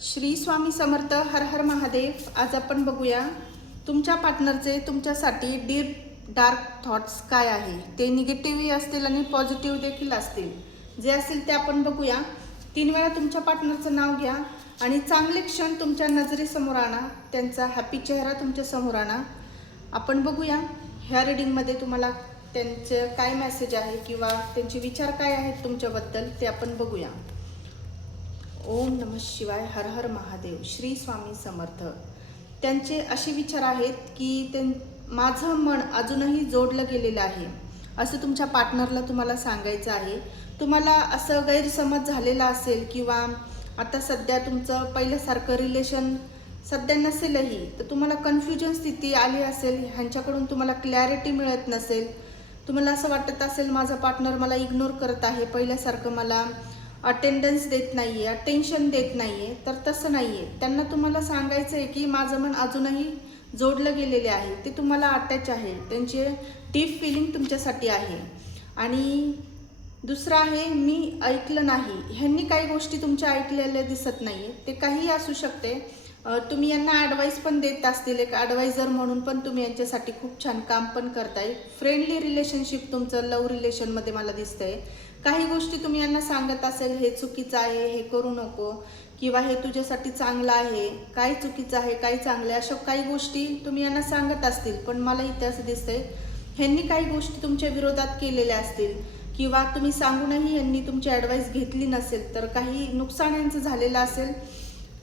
श्री स्वामी समर्थ. हर हर महादेव. आज आपण बघूया तुमच्या पार्टनरचे तुमच्यासाठी डीप डार्क थॉट्स काय आहे. ते निगेटिव्ह असतील आणि पॉझिटिव्ह देखील असतील. जे असेल ते आपण बघूया. 3 वेळा तुमच्या पार्टनरचं नाव घ्या आणि चांगले क्षण तुमच्या नजरेसमोर आणा. त्यांचा हॅपी चेहरा तुमच्या समोर आणा. आपण बघूया ह्या रीडिंगमध्ये तुम्हाला त्यांचे काय मेसेज आहे किंवा त्यांचे विचार काय आहेत तुमच्याबद्दल ते आपण बघूया. ओम नमः शिवाय. हर हर महादेव. श्री स्वामी समर्थ. त्यांचे असे विचार आहेत की माझं मन अजूनही जोडलं गेलेलं आहे असं तुमच्या पार्टनरला तुम्हाला सांगायचं आहे. तुम्हाला असं गैरसमज झालेला असेल किंवा आता सध्या तुमचं पहिल्यासारखं रिलेशन सध्या नसेलही, तर तुम्हाला कन्फ्युजन स्थिती आली असेल. ह्यांच्याकडून तुम्हाला क्लॅरिटी मिळत नसेल. तुम्हाला असं वाटत असेल माझा पार्टनर मला इग्नोर करत आहे, पहिल्यासारखं मला अटेंडन्स देत नाही आहे, अटेन्शन देत नाही आहे. तर तसं नाही आहे. त्यांना तुम्हाला सांगायचं आहे की माझं मन अजूनही जोडलं गेलेले आहे. ते तुम्हाला अटॅच आहे. त्यांचे डीप फिलिंग तुमच्यासाठी आहे. आणि दुसरं आहे मी ऐकलं नाही. ह्यांनी काही गोष्टी तुमच्या ऐकलेल्या दिसत नाही आहे. ते काहीही असू शकते. तुम्ही यांना ॲडवाईस पण देत असतील. एक ॲडवायझर म्हणून पण तुम्ही यांच्यासाठी खूप छान काम पण करताय. फ्रेंडली रिलेशनशिप तुमचं लव्ह रिलेशनमध्ये मला दिसतंय. काही गोष्टी तुम्ही यांना सांगत असेल हे चुकीचं आहे, हे करू नको, किंवा हे तुझ्यासाठी चांगलं आहे, काय चुकीचं आहे काय चांगलं आहे, अशा काही गोष्टी तुम्ही यांना सांगत असतील. पण मला इथे असं दिसतंय ह्यांनी काही गोष्टी तुमच्या विरोधात केलेल्या असतील किंवा तुम्ही सांगूनही यांनी तुमची ॲडवाईस घेतली नसेल. तर काही नुकसान यांचं झालेलं असेल.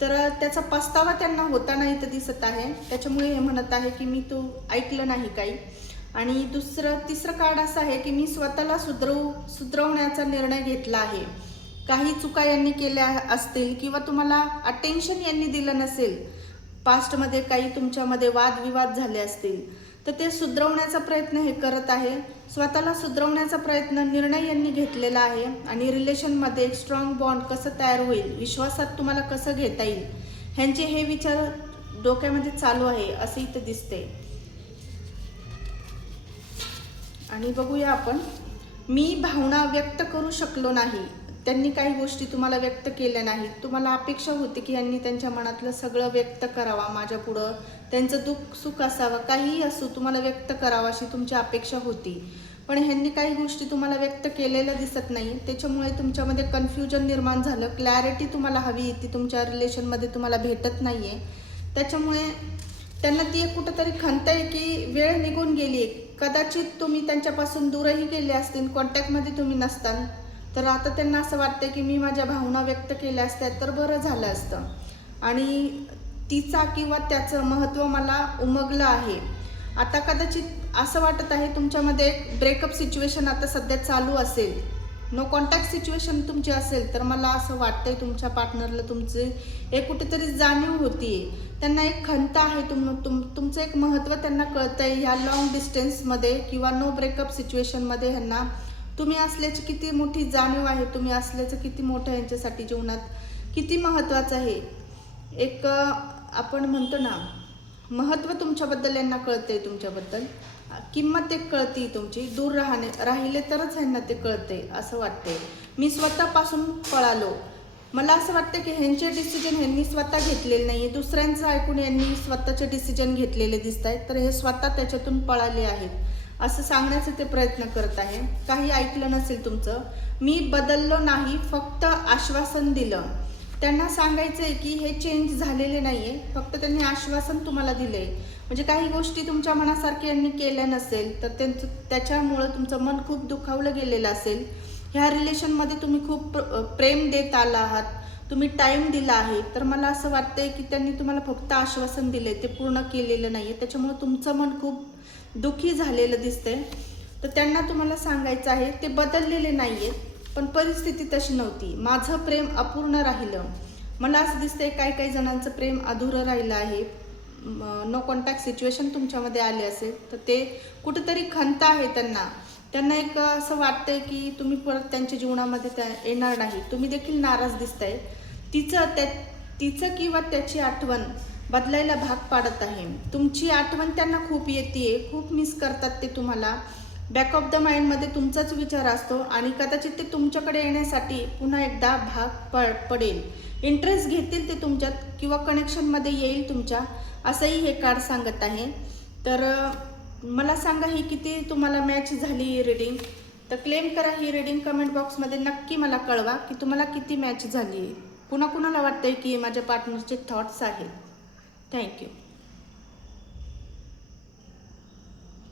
तर त्याचा पस्तावा त्यांना होताना इथं दिसत आहे. त्याच्यामुळे हे म्हणत आहे की मी तो ऐकलं नाही काही. आणि तिसरं कार्ड असं आहे की मी स्वतःला सुधरवण्याचा निर्णय घेतला आहे. काही चुका यांनी केल्या असतील किंवा तुम्हाला अटेन्शन यांनी दिलं नसेल. पास्टमध्ये काही तुमच्यामध्ये वादविवाद झाले असतील तर ते सुधरवण्याचा प्रयत्न हे करत आहे. स्वतःला सुधरवण्याचा निर्णय यांनी घेतलेला आहे. आणि रिलेशनमध्ये एक स्ट्रॉंग बॉन्ड कसं तयार होईल, विश्वासात तुम्हाला कसं घेता येईल, ह्यांचे हे विचार डोक्यामध्ये चालू आहे असं इथं दिसते. आणि बघूया आपण मी भावना व्यक्त करू शकलो नाही. त्यांनी काही गोष्टी तुम्हाला व्यक्त केल्या नाहीत. तुम्हाला अपेक्षा होती की यांनी त्यांच्या मनातलं सगळं व्यक्त करावा माझ्या पुढं. त्यांचं दुःख सुख असावं, काहीही असो तुम्हाला व्यक्त करावं अशी तुमची अपेक्षा होती. पण ह्यांनी काही गोष्टी तुम्हाला व्यक्त केलेल्या दिसत नाही. त्याच्यामुळे तुमच्यामध्ये कन्फ्युजन निर्माण झालं. क्लॅरिटी तुम्हाला हवी ती तुमच्या रिलेशनमध्ये तुम्हाला भेटत नाही आहे. त्याच्यामुळे त्यांना ती कुठंतरी खंत आहे की वेळ निघून गेली. कदाचित तुम्ही त्यांच्यापासून दूरही गेले असतील, कॉन्टॅक्टमध्ये तुम्ही नसताल. तर आता त्यांना असं वाटतं की मी माझ्या भावना व्यक्त केल्या असत्या तर बरं झालं असतं. आणि तिचा किंवा त्याचं महत्त्व मला उमगलं आहे. आता कदाचित असं वाटत आहे तुमच्यामध्ये एक ब्रेकअप सिच्युएशन आता सध्या चालू असेल, नो कॉन्टॅक्ट सिच्युएशन तुमची असेल. तर मला असं वाटतंय तुमच्या पार्टनरला तुमचे एक कुठेतरी जाणीव होतीये. त्यांना एक खंत आहे. तुमचं एक महत्त्व त्यांना कळतंय. ह्या लॉंग डिस्टन्समध्ये किंवा नो ब्रेकअप सिच्युएशनमध्ये ह्यांना तुम्ही असल्याची किती मोठी जाणीव आहे. तुम्ही असल्याचं किती मोठं यांच्यासाठी जीवनात किती महत्त्वाचं आहे. एक आपण म्हणतो ना महत्त्व तुमच्याबद्दल यांना कळतंय. तुमच्याबद्दल किंमत एक कळती तुमची. दूर राहिले तरच ह्यांना ते कळते असं वाटते. मी स्वतःपासून पळालो. मला असं वाटतं की ह्यांचे डिसिजन ह्यांनी स्वतः घेतलेले नाही आहे. दुसऱ्यांचं ऐकून यांनी स्वतःचे डिसिजन घेतलेले दिसत आहेत. तर हे स्वतः त्याच्यातून पळाले आहेत असं सांगण्याचा ते प्रयत्न करत आहे. काही ऐकलं नसेल तुमचं. मी बदललो नाही, फक्त आश्वासन दिलं. त्यांना सांगायचं आहे की हे चेंज झालेले नाही आहे, फक्त त्यांनी आश्वासन तुम्हाला दिलं आहे. म्हणजे काही गोष्टी तुमच्या मनासारख्या यांनी केल्या नसेल तर त्याच्यामुळं तुमचं मन खूप दुखावलं गेलेलं असेल. ह्या रिलेशनमध्ये तुम्ही खूप प्रेम देत आला आहात, तुम्ही टाईम दिला आहे. तर मला असं वाटतंय की त्यांनी तुम्हाला फक्त आश्वासन दिलं आहे, ते पूर्ण केलेलं नाही आहे. त्याच्यामुळं तुमचं मन खूप दुःखी झालेलं दिसतंय. तर त्यांना तुम्हाला सांगायचं आहे ते बदललेले नाही आहेत, पण परिस्थिती तशी नव्हती. माझं प्रेम अपूर्ण राहिलं. मला असं दिसतंय काही जणांचं प्रेम अधुरं राहिलं आहे. नो कॉन्टॅक्ट सिच्युएशन तुमच्यामध्ये आले असेल तर ते कुठेतरी खंत आहे त्यांना एक असं वाटतंय की तुम्ही परत त्यांच्या जीवनामध्ये येणार नाही. तुम्ही देखील नाराज दिसताय. तिचं किंवा त्याची आठवण बदलायला भाग पाडत आहे. तुमची आठवण त्यांना खूप येते, खूप मिस करतात ते तुम्हाला. बॅक ऑफ द माइंडमध्ये तुमचाच विचार असतो आणि कदाचित ते तुमच्याकडे येण्यासाठी पुन्हा एकदा भाग पडेल. इंटरेस्ट घेतील ते तुमच्यात किंवा कनेक्शनमध्ये येईल तुमच्या, असंही हे कार्ड सांगत आहे. तर मला सांगा ही किती तुम्हाला मॅच झाली ही रिडिंग. तर क्लेम करा ही रिडिंग. कमेंट बॉक्समध्ये नक्की मला कळवा की तुम्हाला किती मॅच झाली. कुणाकुणाला वाटतंय की माझ्या पार्टनरचे थॉट्स आहेत. थँक्यू.